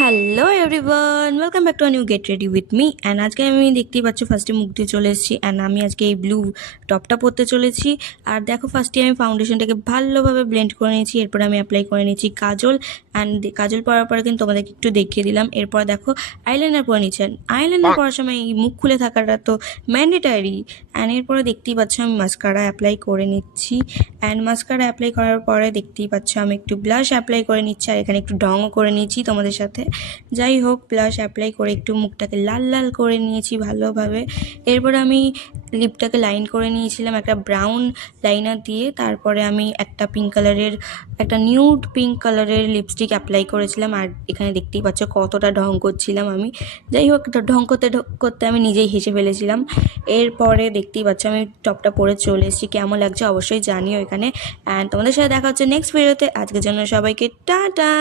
Hello everyone, welcome back to a new get ready with me. And আজকে আমি দেখতেই পাচ্ছ ফার্স্টে মুখ দিয়ে চলে এসেছি। অ্যান্ড আমি আজকে এই ব্লু টপটা পরতে চলেছি। আর দেখো ফার্স্টে আমি ফাউন্ডেশনটাকে ভালোভাবে ব্লেন্ড করে নিয়েছি, এরপর আমি অ্যাপ্লাই করে নিয়েছি কাজল। অ্যান্ড কাজল পরার পরে কিন্তু তোমাদেরকে একটু দেখিয়ে দিলাম। এরপর দেখো আইলাইনার পরে নিচ্ছেন। আইলাইনার পরার সময় এই মুখ খুলে থাকাটা তো ম্যান্ডেটারি। অ্যান্ড এরপরে দেখতেই পাচ্ছ আমি মাস্কারা অ্যাপ্লাই করে নিচ্ছি। অ্যান্ড মাস্কারা অ্যাপ্লাই করার পরে দেখতেই পাচ্ছ আমি একটু ব্লাশ অ্যাপ্লাই করে নিচ্ছি, আর এখানে একটু ঢংও করে নিয়েছি তোমাদের সাথে। যাই হোক, ব্লাশ অ্যাপ্লাই করে একটু মুখটাকে লাল লাল করে নিয়েছি ভালোভাবে। এরপর আমি লিপটাকে লাইন করে নিয়েছিলাম একটা ব্রাউন লাইনার দিয়ে। তারপরে আমি একটা পিঙ্ক কালারের, একটা নিউড পিঙ্ক কালারের লিপস্টিক অ্যাপ্লাই করেছিলাম। আর এখানে দেখতেই পাচ্ছ কতটা ঢং করছিলাম আমি। যাই হোক, ঢং করতে করতে আমি নিজেই হেসে ফেলেছিলাম। এরপরে দেখতেই পাচ্ছ আমি টপটা পরে চলে এসেছি। কেমন লাগছে অবশ্যই জানিও এখানে। অ্যান্ড তোমাদের সাথে দেখা হচ্ছে নেক্সট ভিডিওতে। আজকের জন্য সবাইকে টাটা।